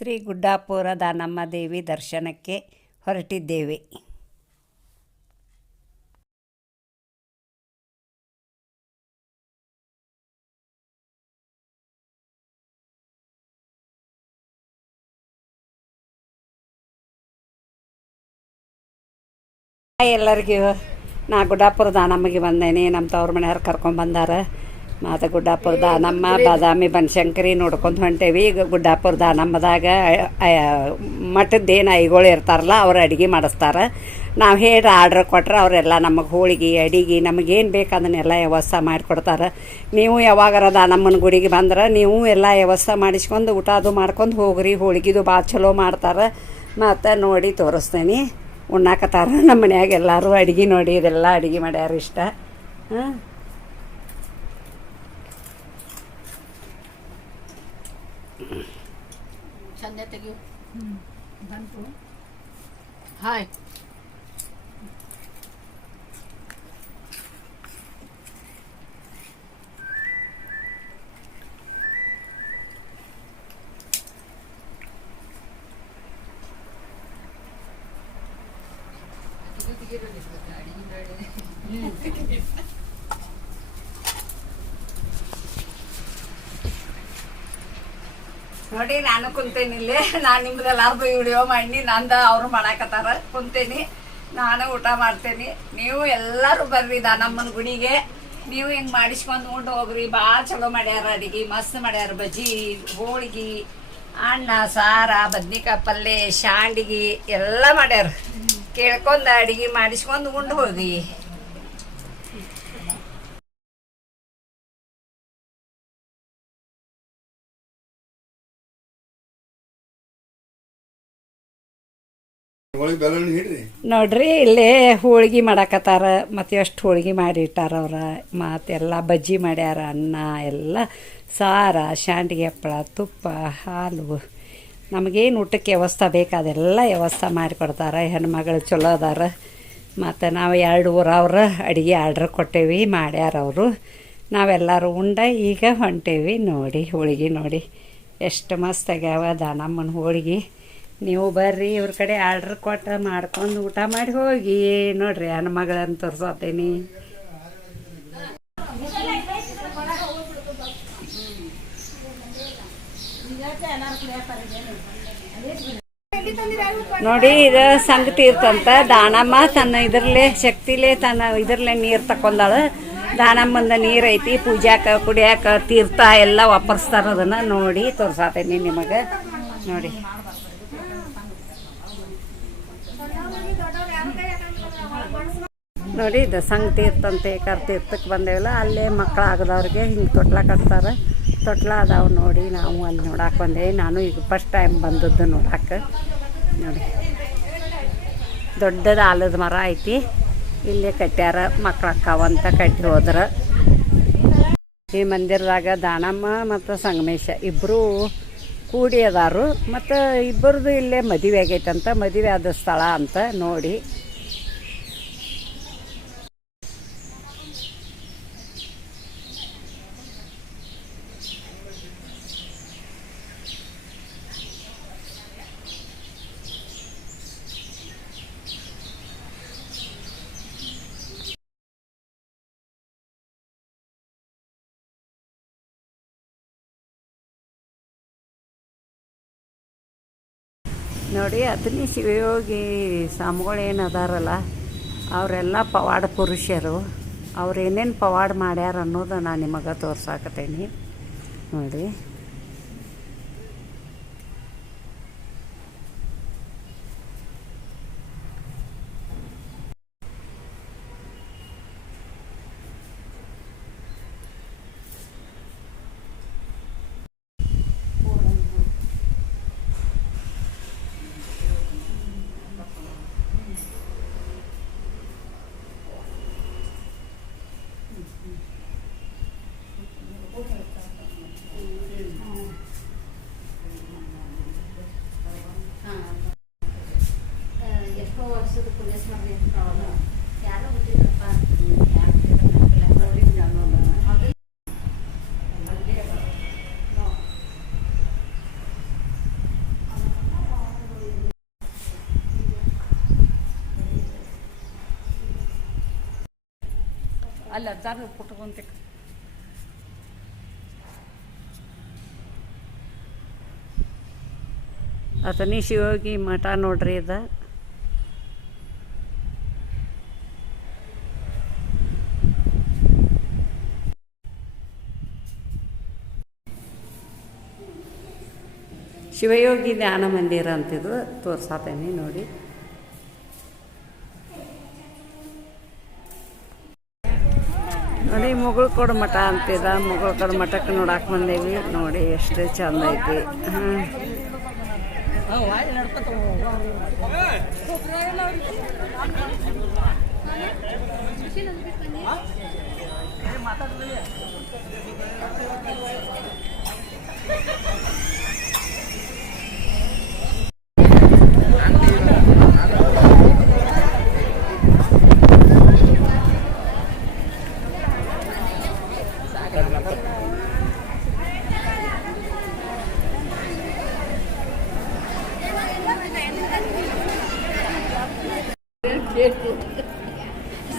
ಶ್ರೀ ಗುಡ್ಡಾಪುರದ ನಮ್ಮ ದೇವಿ ದರ್ಶನಕ್ಕೆ ಹೊರಟಿದ್ದೇವೆ. ಎಲ್ಲರಿಗೂ. ನಾ ಗುಡ್ಡಾಪುರದ ನಮಗೆ ಬಂದೇನೆ, ನಮ್ಮ ತವ್ರ ಮನೆಯವ್ರು ಕರ್ಕೊಂಡು ಬಂದಾರ. ಮತ್ತು ಗುಡ್ಡಾಪುರದ ನಮ್ಮ ಬಾದಾಮಿ ಬನಶಂಕರಿ ನೋಡ್ಕೊಂಡು ಹೊಂಟೇವಿ. ಈಗ ಗುಡ್ಡಾಪುರದ ನಮ್ಮದಾಗ ಮಠದ್ದೇನು ಐಗಳು ಇರ್ತಾರಲ್ಲ, ಅವ್ರು ಅಡುಗೆ ಮಾಡಿಸ್ತಾರೆ. ನಾವು ಹೇಳಿ ಆರ್ಡ್ರ್ ಕೊಟ್ರೆ ಅವರೆಲ್ಲ ನಮಗೆ ಹೋಳಿಗೆ, ಅಡಿಗೆ ನಮಗೇನು ಬೇಕು ಅದನ್ನೆಲ್ಲ ವ್ಯವಸ್ಥೆ ಮಾಡಿಕೊಡ್ತಾರೆ. ನೀವು ಯಾವಾಗಾರ ದಾನಮ್ಮನ ಗುಡಿಗೆ ಬಂದ್ರೆ ನೀವು ಎಲ್ಲ ವ್ಯವಸ್ಥೆ ಮಾಡಿಸ್ಕೊಂಡು ಊಟ ಅದು ಮಾಡ್ಕೊಂಡು ಹೋಗ್ರಿ, ಹೋಳಿಗೆದು ಭಾಳ ಚಲೋ ಮಾಡ್ತಾರೆ. ಮತ್ತು ನೋಡಿ ತೋರಿಸ್ತೇನೆ. ಉಣ್ಣಾಕತ್ತಾರ ನಮ್ಮ ಮನ್ಯಾಗ ಎಲ್ಲರೂ ಅಡ್ಗೆ ನೋಡಿ, ಇದೆಲ್ಲ ಅಡುಗೆ ಮಾಡ್ಯಾರ ಇಷ್ಟ. ಹಾಂ? ಚಂದ ತೆಗಿಯು ಹಾಯ್ ನೋಡಿ, ನಾನು ಕುಂತೇನಿ ಇಲ್ಲಿ. ನಾನು ನಿಮ್ದೆಲ್ಲಾರ್ದು ವಿಡಿಯೋ ಮಾಡಿ, ನಂದ ಅವರು ಮಾಡಾಕತ್ತಾರ. ಕುಂತೇನಿ, ನಾನು ಊಟ ಮಾಡ್ತೇನಿ. ನೀವು ಎಲ್ಲರೂ ಬರ್ರಿ ದಾನಮ್ಮನ ಗುಡಿಗೆ. ನೀವು ಹಿಂಗೆ ಮಾಡಿಸ್ಕೊಂಡು ಉಂಡು ಹೋಗ್ರಿ. ಭಾಳ ಚಲೋ ಮಾಡ್ಯಾರ ಅಡಿಗೆ, ಮಸ್ತ್ ಮಾಡ್ಯಾರ ಬಜ್ಜಿ, ಹೋಳಿಗೆ ಅಣ್ಣ ಸಾರ, ಬದ್ನಿಕಾಯಿ ಪಲ್ಯ ಶಾಂಡಿಗೆ, ಎಲ್ಲ ಮಾಡ್ಯಾರ. ಕೇಳ್ಕೊಂಡು ಅಡಿಗೆ ಮಾಡಿಸ್ಕೊಂಡು ಉಂಡು ಹೋಗಿ ನೋಡ್ರಿ, ಇಲ್ಲೇ ಹೋಳಿಗೆ ಮಾಡಾಕತ್ತಾರ, ಮತ್ತು ಎಷ್ಟು ಮಾಡಿ ಇಟ್ಟಾರ ಅವ್ರ ಮತ್ತೆಲ್ಲ ಬಜ್ಜಿ ಮಾಡ್ಯಾರ, ಅನ್ನ ಎಲ್ಲ, ಸಾರ, ಶಾಂಡಿಗೆ ಹಪ್ಪಳ, ತುಪ್ಪ, ಹಾಲು, ನಮಗೇನು ಊಟಕ್ಕೆ ವ್ಯವಸ್ಥೆ ಬೇಕು, ಅದೆಲ್ಲ ವ್ಯವಸ್ಥೆ ಮಾಡಿಕೊಡ್ತಾರೆ ಹೆಣ್ಮಗಳು ಚಲೋ ಅದಾರ. ಮತ್ತು ನಾವು ಎರಡು ಊರವ್ರ ಅಡುಗೆ ಆರ್ಡ್ರ್ ಕೊಟ್ಟೇವಿ, ಮಾಡ್ಯಾರ ಅವರು. ನಾವೆಲ್ಲರೂ ಉಂಡ ಈಗ ಹೊಂಟೇವಿ, ನೋಡಿ, ಹೋಳಿಗೆ ನೋಡಿ. ಎಷ್ಟು ಮಸ್ತ್ ಆಗ್ಯಾವ, ದಾನಮ್ಮನ ಹೋಳಿಗೆ. ನೀವು ಬರ್ರಿ, ಇವ್ರ ಕಡೆ ಆರ್ಡ್ರ್ ಕೊಟ್ಟು ಮಾಡ್ಕೊಂಡು ಊಟ ಮಾಡಿ ಹೋಗಿ. ನೋಡ್ರಿ ನನ್ನ ಮಗಳನ್ನು ತೋರ್ಸತ್ತೇನಿ ನೋಡಿ, ಇದು ಸಂಗತಿ ತೀರ್ತಂತ ದಾನಮ್ಮ ತನ್ನ ಇದ್ರಲ್ಲೇ, ಶಕ್ತಿಲೇ ತನ್ನ ಇದ್ರಲ್ಲೇ ನೀರು ತಕೊಂಡಾಳ ದಾನಮ್ಮಂದ ನೀರು ಐತಿ, ಪೂಜಾಕ, ಕುಡಿಯಾಕ, ತೀರ್ಥ ಎಲ್ಲ ವಾಪರ್ಸ್ತಾರ ಅದನ್ನ ನೋಡಿ ತೋರ್ಸಾತೇನಿ ನಿಮಗೆ. ನೋಡಿ. ನೋಡಿ, ಇದು ಸಂಘ ಅಂತ ಏಕಾರ್ ತೀರ್ಥಕ್ಕೆ ಬಂದೇವಲ್ಲ, ಅಲ್ಲೇ ಮಕ್ಕಳು ಆಗದವ್ರಿಗೆ ಹಿಂಗೆ ತೊಟ್ಲ ಕಟ್ತಾರೆ ತೊಟ್ಲ ಅದಾವೆ ನೋಡಿ, ನಾವು ಅಲ್ಲಿ ನೋಡಕ್ಕೆ ಬಂದೇವಿ ನಾನು ಈಗ ಫಸ್ಟ್ ಟೈಮ್ ಬಂದದ್ದು ನೋಡಕ್ಕೆ ನೋಡಿ. ದೊಡ್ಡದ ಆಲದ ಮರ ಐತಿ. ಇಲ್ಲೇ ಕಟ್ಟ್ಯಾರ ಮಕ್ಳು ಅಕ್ಕಾವಂತ ಕಟ್ಟಿ ಹೋದ್ರೆ. ಈ ಮಂದಿರದಾಗ ದಾನಮ್ಮ ಮತ್ತು ಸಂಗಮೇಶ ಇಬ್ಬರು ಕೂಡಿ ಅದಾರು. ಮತ್ತು ಇಬ್ಬರದು ಇಲ್ಲೇ ಮದುವೆ ಆಗೈತಂತ, ಮದುವೆ ಆದ ಸ್ಥಳ ಅಂತ ನೋಡಿ. ನೋಡಿ ಅದನ್ನೇ ಶಿವಯೋಗಿ ಸ್ವಾಮಿಗಳು ಏನು ಅದಾರಲ್ಲ, ಅವರೆಲ್ಲ ಪವಾಡ ಪುರುಷರು. ಅವ್ರು ಏನೇನು ಪವಾಡ ಮಾಡ್ಯಾರ ಅನ್ನೋದು ನಾನು ನಿಮಗೆ ತೋರ್ಸಾಕತ್ತೇನಿ. ನೋಡಿ. ಅಲ್ಲಿ ಅಜ್ಜಾರು ಪುಟ್ಕೊಂತ. ಅಥನಿ ಶಿವಯೋಗಿ ಮಠ ನೋಡ್ರಿ ಇದು ಶಿವಯೋಗಿ ಧ್ಯಾನ ಮಂದಿರ ಅಂತಿದ್ರು ತೋರ್ಸಾತೇನೆ ನೋಡಿ. ನೋಡಿ ಮುಗುಳ್ಕೊಡ ಮಠ ಅಂತಿದ. ಕೊಡ ಮಠಕ್ಕೆ ನೋಡಕ್ಕೆ ಬಂದೇವಿ. ನೋಡಿ ಎಷ್ಟು ಚಂದ ಐತಿ.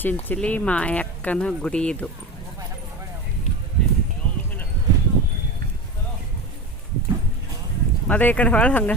ಚಿಂಚಲಿ ಮಾಯಕ್ಕನ ಗುಡಿ ಇದು ಅದೇ ಈ ಕಡೆ ಹೊಳ ಹಂಗ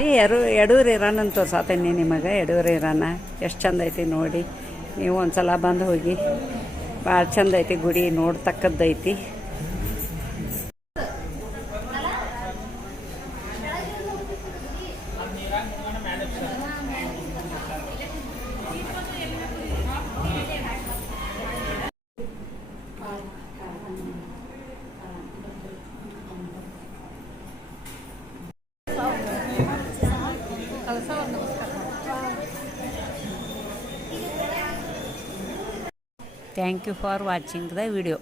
ಎರು ಎಡೂರು ಅಂತ ತೋರ್ಸಾತೇನೆ ನಿಮಗೆ, ಎಡೂರು ಇರಾನ. ಎಷ್ಟು ಚಂದ ಐತಿ ನೋಡಿ. ನೀವು ಒಂದು ಸಲ ಬಂದು ಹೋಗಿ. ಭಾಳ ಚಂದ ಐತಿ ಗುಡಿ, ನೋಡ್ತಕ್ಕದ್ದೈತಿ. Thank you for watching the video